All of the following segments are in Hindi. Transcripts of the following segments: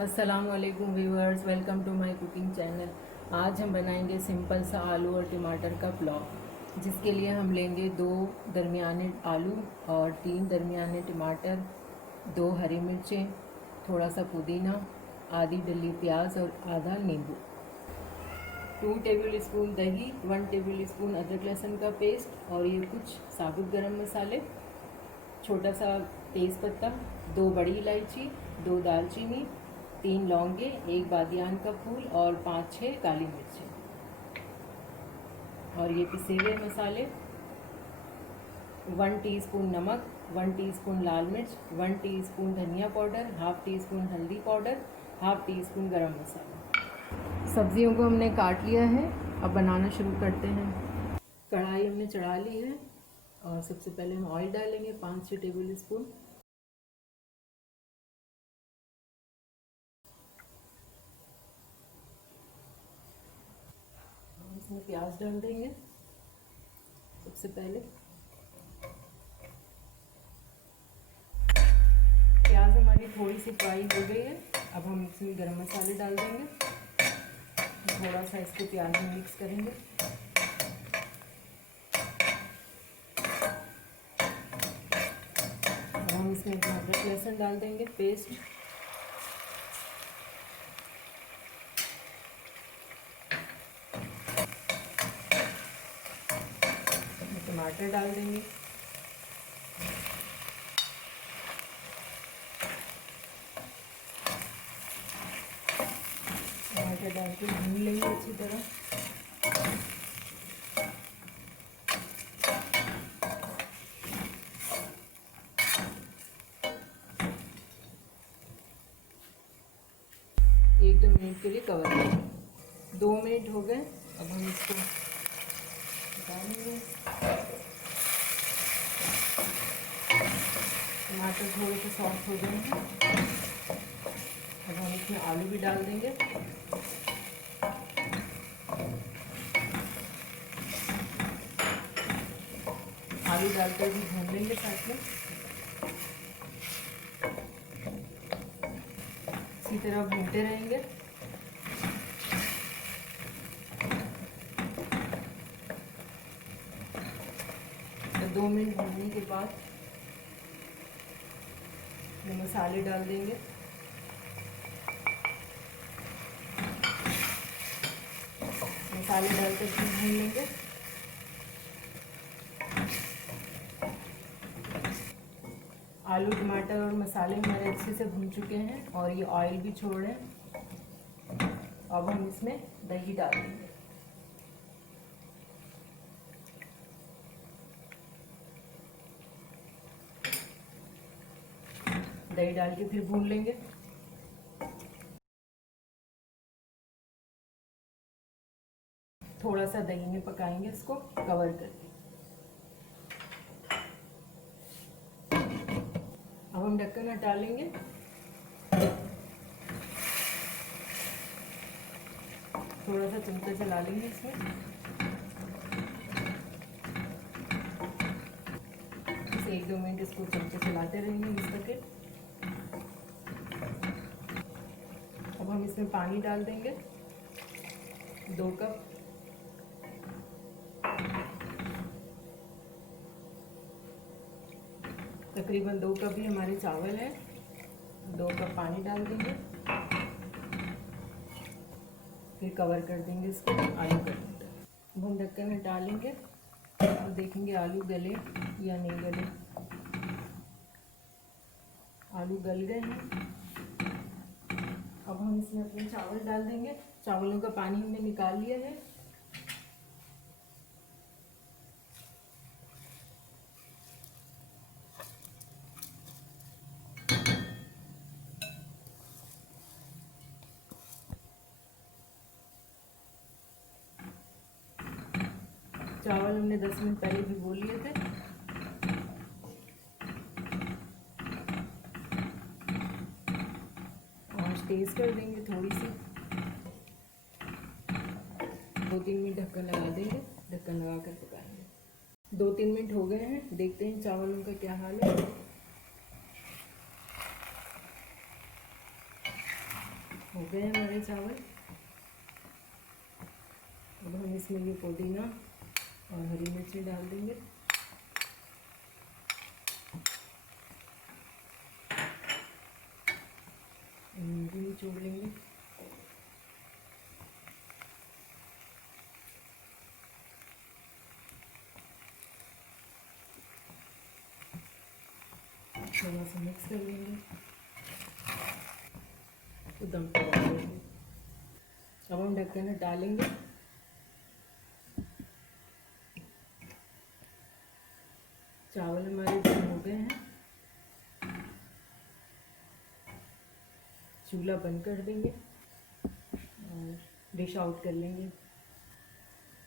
अस्सलाम वालेकुम viewers, welcome to my cooking channel. आज हम बनाएंगे सिंपल सा आलू और टमाटर का पुलाव, जिसके लिए हम लेंगे 2 दरमियाने आलू और 3 दरमियाने टमाटर, 2 हरी मिर्चें, थोड़ा सा पुदीना, आधी डली प्याज और आधा नींबू, 2 टेबल स्पून दही, 1 टेबल स्पून अदरक लहसुन का पेस्ट और ये कुछ साबुत गरम मसाले, छोटा सा तेज़ पत्ता, 2 बड़ी इलायची, 2 दालचीनी, 3 लौंगे, 1 बादियान का फूल और 5-6 काली मिर्चें। और ये पिसे हुए मसाले, 1 टीस्पून नमक, 1 टीस्पून लाल मिर्च, 1 टीस्पून धनिया पाउडर, हाफ टी स्पून हल्दी पाउडर, हाफ टी स्पून गरम मसाला। सब्जियों को हमने काट लिया है, अब बनाना शुरू करते हैं। कढ़ाई हमने चढ़ा ली है और सबसे पहले हम ऑयल डालेंगे 5-6 टेबल स्पून। इसमें प्याज डाल देंगे सबसे पहले। प्याज हमारी थोड़ी सी फ्राई हो गई है, अब हम इसमें गरम मसाले डाल देंगे। थोड़ा सा इसको प्याज में मिक्स करेंगे। अब हम इसमें अदरक लहसुन डाल देंगे पेस्ट। टमाटर डाल देंगे। टमाटर डाल के भून लेंगे अच्छी तरह। एक 2 मिनट के लिए कवर करेंगे। 2 मिनट हो गए, अब हम इसको डालेंगे। टमाटर थोड़े से सॉफ्ट हो गए हैं, अब हम इसमें आलू भी डाल देंगे। आलू डालकर भी भून लेंगे साथ में। इसी तरह भूनते रहेंगे। तो 2 मिनट भूनने के बाद मसाले डाल देंगे। मसाले डालकर फिर भून लेंगे। आलू टमाटर और मसाले हमारे अच्छे से भून चुके हैं और ये ऑयल भी छोड़ रहे हैं। अब हम इसमें दही डाल देंगे। दही डाल के फिर भून लेंगे। थोड़ा सा दही में पकाएंगे इसको कवर करके। अब हम ढक्कन हटा लेंगे। थोड़ा सा चमचा चला लेंगे इसमें। बस 1-2 मिनट इसको चमचे चलाते रहेंगे इस तक। अब हम इसमें पानी डाल देंगे 2 कप। तकरीबन 2 कप ही हमारे चावल हैं, 2 कप पानी डाल देंगे। फिर कवर कर देंगे इसको आलू कर देंगे। अब हम ढक्कन हटा लेंगे और देखेंगे आलू गले या नहीं गले। आलू गल गए हैं। अब हम इसमें अपने चावल डाल देंगे। चावलों का पानी हमने निकाल लिया है। चावल हमने 10 मिनट पहले भिगो लिए थे। और तेज कर देंगे थोड़ी सी। 2-3 मिनट ढक्कन लगा देंगे। ढक्कन लगा कर पकाएंगे। 2-3 मिनट हो गए हैं, देखते हैं चावलों का क्या हाल है। हो गए हमारे चावल। अब हम इसमें ये पुदीना और हरी मिर्ची डाल देंगे। नींबू निचोड़ लेंगे। थोड़ा सा मिक्स कर लेंगे तो दम पे डाल देंगे। अब हम ढक्कन डालेंगे। चावल हमारे दम हो गए हैं। चूल्हा बंद कर देंगे और डिश आउट कर लेंगे।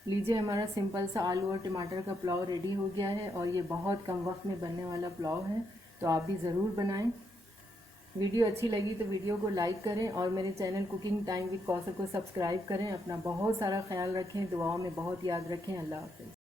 लीजिए, हमारा सिंपल सा आलू और टमाटर का पुलाव रेडी हो गया है और ये बहुत कम वक्त में बनने वाला पुलाव है, तो आप भी ज़रूर बनाएं। वीडियो अच्छी लगी तो वीडियो को लाइक करें और मेरे channel cooking time with Kausar को सब्सक्राइब करें। अपना बहुत सारा ख्याल रखें, दुआओं में बहुत याद रखें। अल्लाह हाफ़िज़।